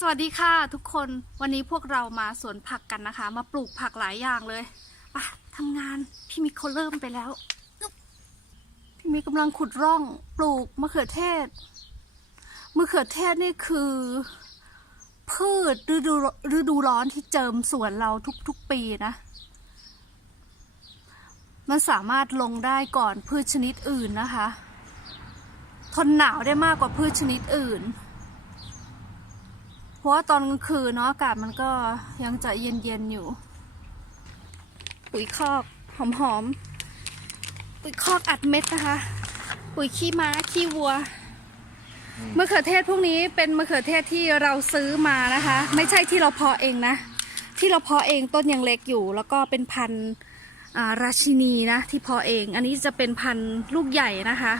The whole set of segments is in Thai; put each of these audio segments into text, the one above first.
สวัสดีค่ะทุกคนวันนี้พวกเรามาสวนผักกันนะคะ มาปลูกผักหลายอย่างเลยอะทำงานพี่มิกเขาเริ่มไปแล้ว พี่มิกกำลังขุดร่องปลูกมะเขือเทศมะเขือเทศนี่คือ พืชฤดูฤดูร้อนที่เจิมสวนเราทุกๆปีนะ มันสามารถลงได้ก่อนพืชชนิดอื่นนะคะ ทนหนาวได้มากกว่าพืชชนิดอื่น ราะว่าตอนกลางคืนเนาะอากาศมันก็ยังจะเย็นๆอยู่ ปุ๋ยคอกหอมๆปุ๋ยคอกอัดเม็ดนะคะ ปุ๋ยขี้ม้าขี้วัวมะเขือเทศพวกนี้เป็นมะเขือเทศที่เราซื้อมานะคะ ไม่ใช่ที่เราเพาะเองนะ ที่เราเพาะเองต้นยังเล็กอยู่ แล้วก็เป็นพันธุ์ราชินีนะที่เพาะเอง อันนี้จะเป็นพันธุ์ลูกใหญ่นะคะ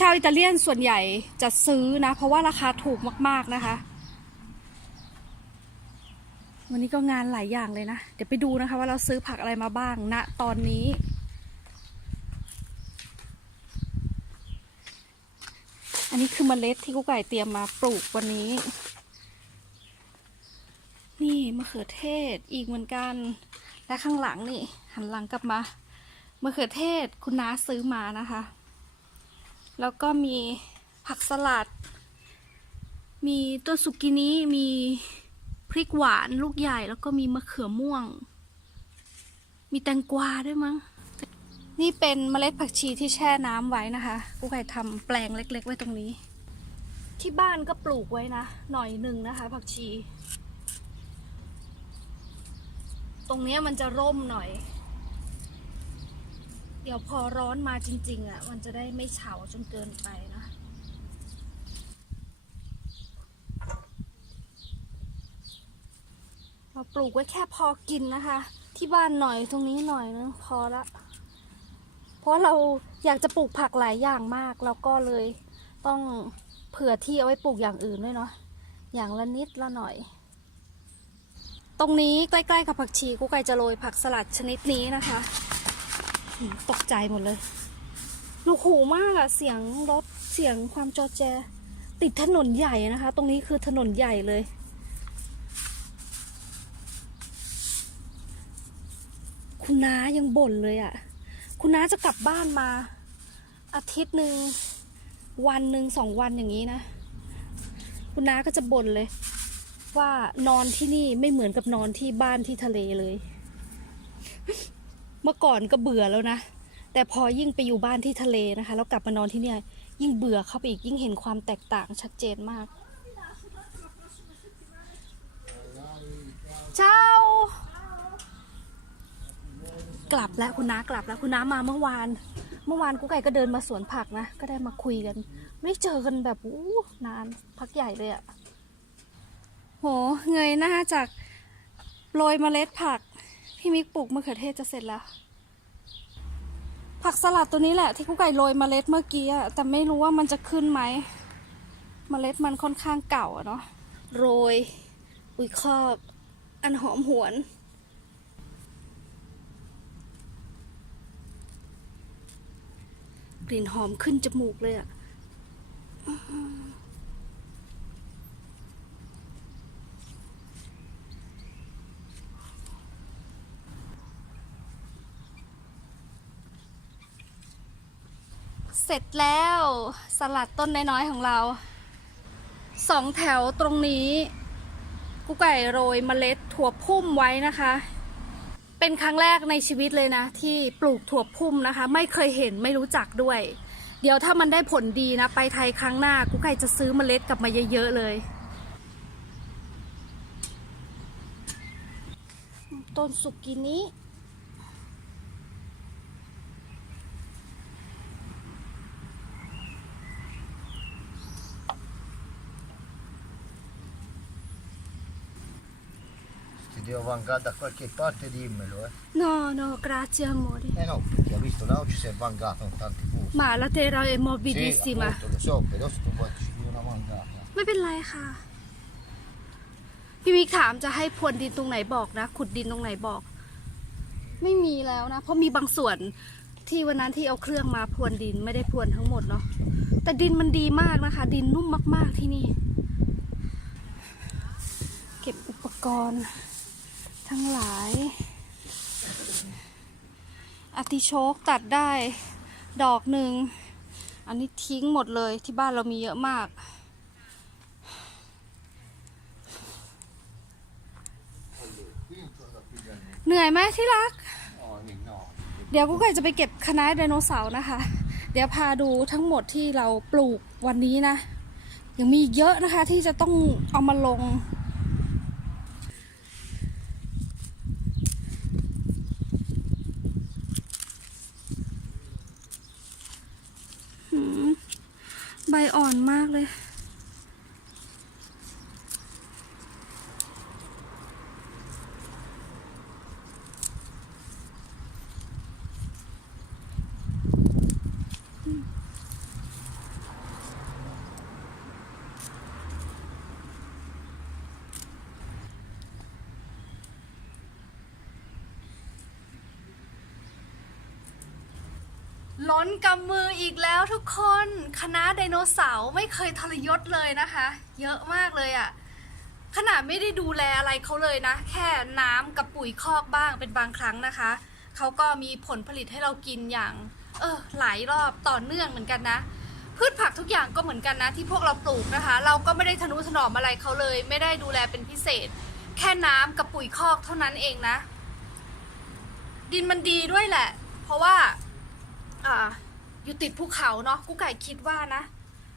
ชาวอิตาเลียนส่วนใหญ่จะซื้อนะ เพราะว่าราคาถูกมาก ๆนะคะ วันนี้ก็งานหลายอย่างเลยนะ เดี๋ยวไปดูนะคะ ว่าเราซื้อผักอะไรมาบ้างณตอนนี้ อันนี้คือเมล็ดที่กุ๊กไก่เตรียมมาปลูกวันนี้ นี่มะเขือเทศอีกเหมือนกัน และข้างหลังนี่ หันหลังกลับมามะเขือเทศคุณน้าซื้อมานะคะ แล้วก็มีผักสลัด มีต้นสุกินี้มีพริกหวานลูกใหญ่แล้วก็มีมะเขือม่วง มีแตงกวาด้วยมั้ง นี่เป็นเมล็ดผักชีที่แช่น้ำไว้นะคะกูไก่ทำแปลงเล็ก ๆ ไว้ตรงนี้ ที่บ้านก็ปลูกไว้นะ หน่อยหนึ่งนะคะ ผักชี ตรงนี้มันจะร่มหน่อย เดี๋ยวพอร้อนมาจริง ๆ อะ มันจะได้ไม่เฉาจนเกินไปนะเราปลูกไว้แค่พอกินนะคะ ที่บ้านหน่อยตรงนี้หน่อยนึงพอละ เพราะเราอยากจะปลูกผักหลายอย่างมากเราก็เลยต้องเผื่อที่เอาไว้ปลูกอย่างอื่นด้วยเนาะอย่างละนิดละหน่อย ตรงนี้ใกล้ๆกับผักชีกูไก่จะโรยผักสลัดชนิดนี้นะคะ ตกใจหมดเลยหนูหูมากอะเสียงรถเสียงความจอแจ ติดถนนใหญ่นะคะ ตรงนี้คือถนนใหญ่เลย คุณน้ายังบ่นเลยอะคุณน้าจะกลับบ้านมา อาทิตย์หนึ่งวันหนึ่งสองวันอย่างนี้นะ คุณน้าก็จะบ่นเลย ว่านอนที่นี่ไม่เหมือนกับนอนที่บ้านที่ทะเลเลย เมื่อก่อนก็เบื่อแล้วนะ แต่พอยิ่งไปอยู่บ้านที่ทะเลนะคะ แล้วกลับมานอนที่เนี่ยยิ่งเบื่อเข้าไปอีกยิ่งเห็นความแตกต่างชัดเจนมากเจ้ากลับแล้วคุณน้ากลับแล้วคุณน้ามาเมื่อวาน เมื่อวานกูไก่ก็เดินมาสวนผักนะ ก็ได้มาคุยกัน ไม่เจอกันแบบอู้นานพักใหญ่เลยอะโหเงยหน้าจากโรยเมล็ดผัก พี่มิกปลูกมะเขือเทศจะเสร็จแล้ว ผักสลัดตัวนี้แหละที่กุ๊กไก่โรยเมล็ดเมื่อกี้อะแต่ไม่รู้ว่ามันจะขึ้นไหมเมล็ดมันค่อนข้างเก่าอะเนาะโรย อุ้ยคอกอันหอมหวน กลิ่นหอมขึ้นจมูกเลยอะ เสร็จแล้วสลัดต้นน้อยๆของเราสองแถวตรงนี้ กุ๊กไก่โรยเมล็ดถั่วพุ่มไว้นะคะ เป็นครั้งแรกในชีวิตเลยนะ ที่ปลูกถั่วพุ่มนะคะ ไม่เคยเห็นไม่รู้จักด้วย เดี๋ยวถ้ามันได้ผลดีนะ ไปไทยครั้งหน้ากุ๊กไก่จะซื้อเมล็ดกลับมาเยอะๆเลย ต้นสุกินี้ Se devo vangare da qualche parte dimmelo, eh. no no grazie amore Eh no, perché ho visto là oggi si è vangato in tanti posti. ma la terra è Sì, morbidissima appunto, lo so, però se tu poi ci di una vangata. ไม่เป็นไรค่ะ พี่มิกถามจะให้พรวนดินตรงไหนบอกนะ ขุดดินตรงไหนบอก ไม่มีแล้วนะ เพราะมีบางส่วนที่วันนั้นที่เอาเครื่องมาพรวนดินไม่ได้พรวนทั้งหมดเนาะ แต่ดินมันดีมากนะคะ ดินนุ่มมาก ๆที่นี่ เก็บอุปกรณ์ ทั้งหลายอาติโชกตัดได้ดอกหนึ่ง อันนี้ทิ้งหมดเลยที่บ้านเรามีเยอะมาก เหนื่อยไหมที่รัก เดี๋ยวกูไก่จะไปเก็บคณะไดโนเสาร์นะคะ เดี๋ยวพาดูทั้งหมดที่เราปลูกวันนี้นะ ยังมีอีกเยอะนะคะที่จะต้องเอามาลง หืมใบ อ่อนมากเลย ล้นกำมืออีกแล้วทุกคนคณะไดโนเสาร์ไม่เคยทรยศเลยนะคะ เยอะมากเลยอะ่ะขนาดไม่ได้ดูแลอะไรเขาเลยนะ แค่น้ำกับปุ๋ยคอกบ้างเป็นบางครั้งนะคะเขาก็มีผลผลิตให้เรากินอย่าง เออหลายรอบต่อเนื่องเหมือนกันนะ พืชผักทุกอย่างก็เหมือนกันนะ ที่พวกเราปลูกนะคะ เราก็ไม่ได้ทนุถนอมอะไรเขาเลย ไม่ได้ดูแลเป็นพิเศษ แค่น้ำกับปุ๋ยคอกเท่านั้นเองนะ ดินมันดีด้วยแหละ เพราะว่า อ่าอยู่ติดภูเขาเนาะกูไก่คิดว่านะ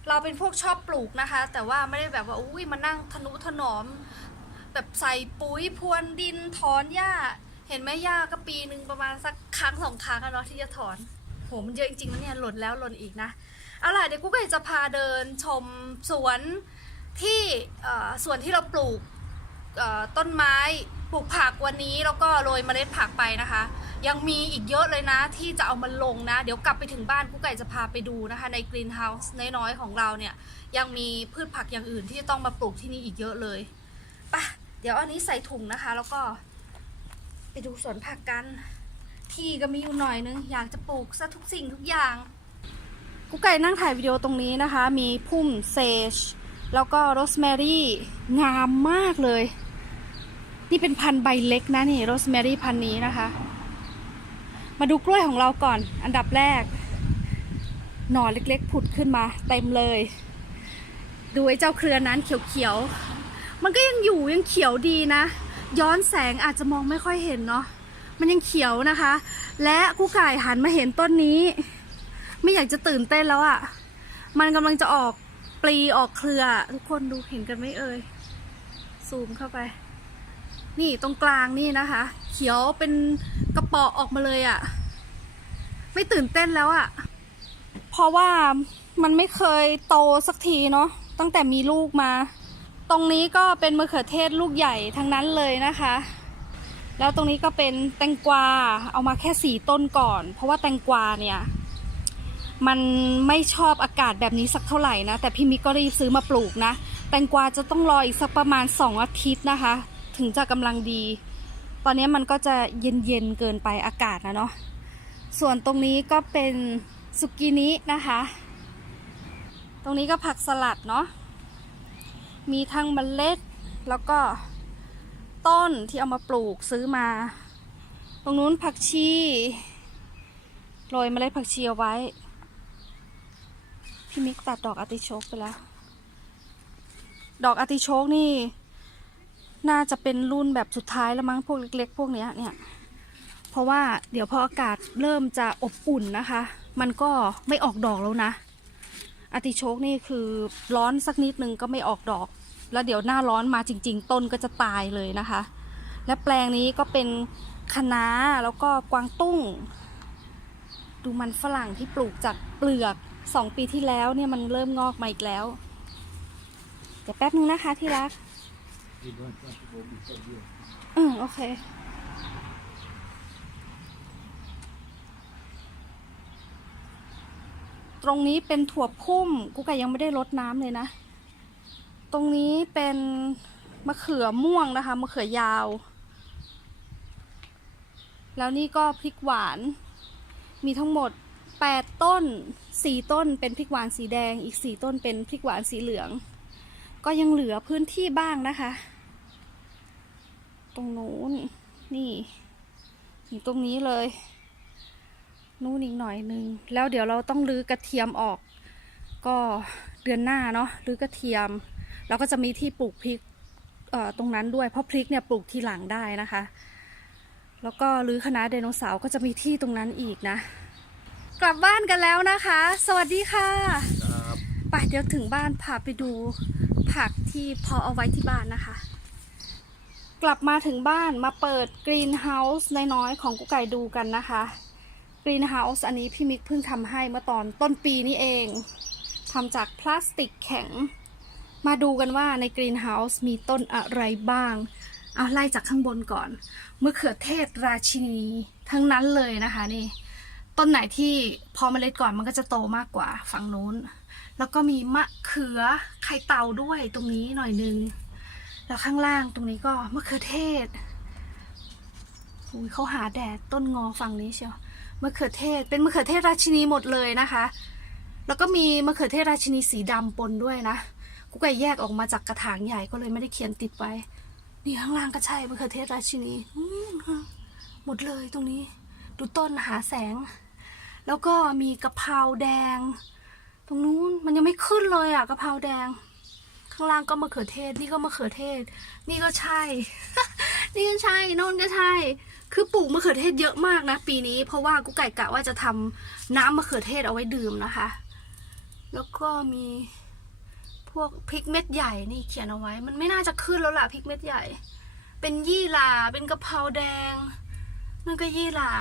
เราเป็นพวกชอบปลูกนะคะ แต่ว่าไม่ได้แบบว่าอุ้ยมานั่งทนุถนอม แบบใส่ปุ๋ยพรวนดินถอนหญ้า เห็นไหมหญ้าก็ปีหนึ่งประมาณสักครั้งสองครั้งเนาะที่จะถอนโหมันเยอะจริงๆนะเนี่ยหล่นแล้วหล่นอีกนะเอาล่ะเดี๋ยวกูไก่จะพาเดินชมสวนที่สวนที่เราปลูกต้นไม้ ปลูกผักวันนี้แล้วก็โรยเมล็ดผักไปนะคะ ยังมีอีกเยอะเลยนะที่จะเอามาลงนะ เดี๋ยวกลับไปถึงบ้านกุ๊กไก่จะพาไปดูนะคะ ในกรีนเฮาส์น้อยๆของเราเนี่ย ยังมีพืชผักอย่างอื่นที่จะต้องมาปลูกที่นี่อีกเยอะเลยปะเดี๋ยวอันนี้ใส่ถุงนะคะ แล้วก็ ไปดูสวนผักกัน ที่ก็มีอยู่หน่อยนึงอยากจะปลูกซะทุกสิ่งทุกอย่างกุ๊กไก่นั่งถ่ายวิดีโอตรงนี้นะคะ มีพุ่มเซจแล้วก็โรสแมรี่งามมากเลย นี่เป็นพันธุ์ใบเล็กนะนี่โรสแมรี่พันธุ์นี้นะคะ มาดูกล้วยของเราก่อน อันดับแรก หน่อเล็กๆ ผุดขึ้นมาเต็มเลย ดูไอ้เจ้าเครือนั้นเขียวๆ มันก็ยังอยู่ยังเขียวดีนะ ย้อนแสงอาจจะมองไม่ค่อยเห็นเนาะ มันยังเขียวนะคะ และกูไก่หันมาเห็นต้นนี้ ไม่อยากจะตื่นเต้นแล้วอะ่ะ มันกำลังจะออกปลีออกเครือ ทุกคนดูเห็นกันไหมเอ่ย ซูมเข้าไป นี่ตรงกลางนี่นะคะ เขียวเป็นกระปาะออกมาเลยอะ่ะ ไม่ตื่นเต้นแล้วอะ่ะ เพราะว่ามันไม่เคยโตสักทีเนาะตั้งแต่มีลูกมา ตรงนี้ก็เป็นมะเขือเทศลูกใหญ่ทั้งนั้นเลยนะคะ แล้วตรงนี้ก็เป็นแตงกวาเอามาแค่สี่ต้นก่อน เพราะว่าแตงกวาเนี่ยมันไม่ชอบอากาศแบบนี้สักเท่าไหร่นะ แต่พี่มิกก็รีบซื้อมาปลูกนะ แตงกวาจะต้องรออีกสักประมาณ 2 อาทิตย์นะคะ ถึงจะกำลังดี ตอนนี้มันก็จะเย็นๆเกินไปอากาศนะเนาะส่วนตรงนี้ก็เป็นสุกินินะคะ ตรงนี้ก็ผักสลัดเนาะมีทั้งเมล็ดแล้วก็ต้นที่เอามาปลูกซื้อมา ตรงนู้นผักชีโรยเมล็ดผักชีเอาไว้ พี่มิกตัดดอกอาติโชกไปแล้ว ดอกอาติโชกนี่ น่าจะเป็นรุ่นแบบสุดท้ายแล้วมั้งพวกเล็ก ๆ พวกเนี้ยเนี่ย เพราะว่าเดี๋ยวพออากาศเริ่มจะอบอุ่นนะคะ มันก็ไม่ออกดอกแล้วนะอติโชกนี่คือร้อนสักนิดนึงก็ไม่ออกดอก แล้วเดี๋ยวหน้าร้อนมาจริง ๆ ต้นก็จะตายเลยนะคะ และแปลงนี้ก็เป็นคะน้าแล้วก็กวางตุ้ง ดูมันฝรั่งที่ปลูกจากเปลือกสองปีที่แล้วเนี่ยมันเริ่มงอกมาอีกแล้ว เดี๋ยวแป๊บนึงนะคะที่รัก อืมโอเค ตรงนี้เป็นถั่วพุ่มกูกะยังไม่ได้รดน้ำเลยนะ ตรงนี้เป็นมะเขือม่วงนะคะมะเขือยาว แล้วนี่ก็พริกหวาน มีทั้งหมด8ต้น4ต้นเป็นพริกหวานสีแดง อีก4ต้นเป็นพริกหวานสีเหลือง ก็ยังเหลือพื้นที่บ้างนะคะ ตรงนู้นนี่ถึงตรงนี้เลย นู่นอีกหน่อยหนึ่งแล้วเดี๋ยวเราต้องรื้อกระเทียมออก ก็เดือนหน้าเนาะรื้อกระเทียมแล้วก็จะมีที่ปลูกพริกเอ่อตรงนั้นด้วย เพราะพริกเนี่ยปลูกทีหลังได้นะคะ แล้วก็รื้อคณะไดโนเสาร์ก็จะมีที่ตรงนั้นอีกนะ กลับบ้านกันแล้วนะคะ สวัสดีค่ะครับไปเดี๋ยวถึงบ้านพาไปดูผัก ที่พอเอาไว้ที่บ้านนะคะ กลับมาถึงบ้านมาเปิดกรีนเฮาส์น้อยๆของกุ๊กไก่ดูกันนะคะกรีนเฮาส์อันนี้พี่มิกเพิ่งทำให้เมื่อตอนต้นปีนี้เองทำจากพลาสติกแข็ง มาดูกันว่าในกรีนเฮาส์มีต้นอะไรบ้าง เอาไล่จากข้างบนก่อนมะเขือเทศราชินีทั้งนั้นเลยนะคะนี่ ต้นไหนที่พอมเมล็ดก่อนมันก็จะโตมากกว่าฝั่งนู้น แล้วก็มีมะเขือไข่เต่าด้วยตรงนี้หน่อยนึง แล้วข้างล่างตรงนี้ก็มะเขือเทศอุ้ยเขาหาแดดต้นงอฝั่งนี้เชียวมะเขือเทศเป็นมะเขือเทศราชินีหมดเลยนะคะ แล้วก็มีมะเขือเทศราชินีสีดำปนด้วยนะกุ๊กไก่แยกออกมาจากกระถางใหญ่ก็เลยไม่ได้เขียนติดไว้ นี่ข้างล่างก็ใช่มะเขือเทศราชินีหมดเลยตรงนี้ ดูต้นหาแสง แล้วก็มีกะเพราแดง ตรงนู้นมันยังไม่ขึ้นเลยอะกะเพราแดง ข้างล่างก็มะเขือเทศ นี่ก็มะเขือเทศ นี่ก็ใช่ นี่ก็ใช่โน่นก็ใช่ คือปลูกมะเขือเทศเยอะมากนะ ปีนี้ เพราะว่ากุ๊กไก่กะว่าจะทำน้ำมะเขือเทศเอาไว้ดื่มนะคะ แล้วก็มีพวกพริกเม็ดใหญ่นี่เขียนเอาไว้ มันไม่น่าจะขึ้นแล้วล่ะพริกเม็ดใหญ่ เป็นยี่หร่าเป็นกะเพราแดงนั่นก็ยี่หร่า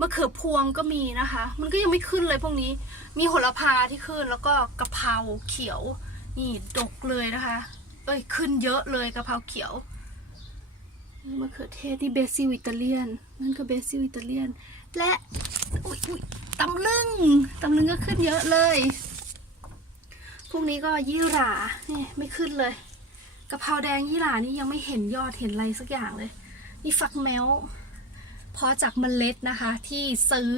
มะเขือพวงก็มีนะคะ มันก็ยังไม่ขึ้นเลยพวกนี้ มีโหระพาที่ขึ้นแล้วก็กะเพราเขียว นี่ดกเลยนะคะ เอ้ยขึ้นเยอะเลยกะเพราเขียวมะเขือเทศที่เบซิลอิตาเลียนนั่นก็เบซิลอิตาเลียน และอุ้ยอุ้ยตำลึงตำลึงก็ขึ้นเยอะเลยพวกนี้ก็ยี่หร่านี่ไม่ขึ้นเลยกะเพราแดงยี่หร่านี่ยังไม่เห็นยอดเห็นอะไรสักอย่างเลย นี่ฟักแมว เพาะจากเมล็ดนะคะ ที่ซื้อ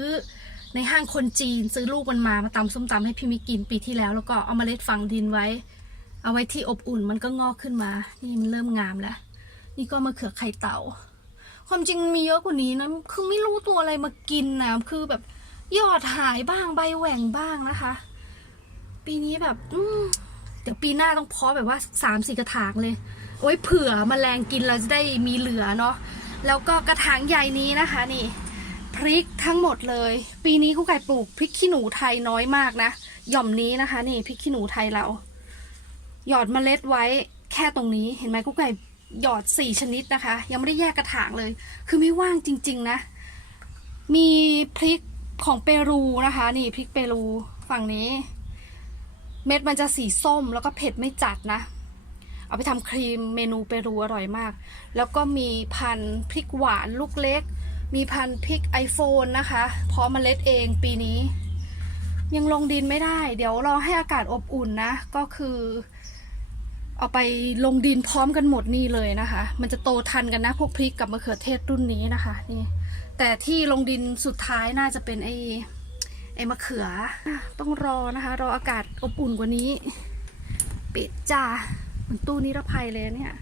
ในห้างคนจีน ซื้อลูกมันมามาตำส้มตำให้พี่มิกินปีที่แล้ว แล้วก็เอาเมล็ดฝังดินไว้ เอาไว้ที่อบอุ่นมันก็งอกขึ้นมา นี่มันเริ่มงามแล้ว นี่ก็มะเขือไข่เต่า ความจริงมันมีเยอะกว่านี้นะคือไม่รู้ตัวอะไรมากินนะคือแบบยอดหายบ้างใบแหว่งบ้างนะคะ ปีนี้แบบอืเดี๋ยวปีหน้าต้องเพาะแบบว่าสามสี่กระถางเลย โอ้ยเผื่อมแมลงกินเราจะได้มีเหลือเนาะ แล้วก็กระถางใหญ่นี้นะคะนี่พริกทั้งหมดเลย ปีนี้คุกไก่ปลูกพริกขี้หนูไทยน้อยมากนะหย่อมนี้นะคะ นี่พริกขี้หนูไทยเรา หยอดเมล็ดไว้แค่ตรงนี้เห็นไหมกุ๊กไก่หยอดสี่ชนิดนะคะ ยังไม่ได้แยกกระถางเลย คือไม่ว่างจริง ๆนะ มีพริกของเปรูนะคะ นี่พริกเปรูฝั่งนี้ เม็ดมันจะสีส้มแล้วก็เผ็ดไม่จัดนะ เอาไปทำครีมเมนูเปรูอร่อยมาก แล้วก็มีพันธุ์พริกหวานลูกเล็ก มีพันธุ์พริก iPhone นะคะเพาะเมล็ดเองปีนี้ ยังลงดินไม่ได้ เดี๋ยวรอให้อากาศอบอุ่นนะ ก็คือ เอาไปลงดินพร้อมกันหมดนี่เลยนะคะ มันจะโตทันกันนะพวกพริกกับมะเขือเทศรุ่นนี้นะคะนี่แต่ที่ลงดินสุดท้ายน่าจะเป็นไอ้ไอ้มะเขือ ต้องรอนะคะ รออากาศอบอุ่นกว่านี้ ปิดจ้า มือนตู้นิรภัยเลยเนี่ย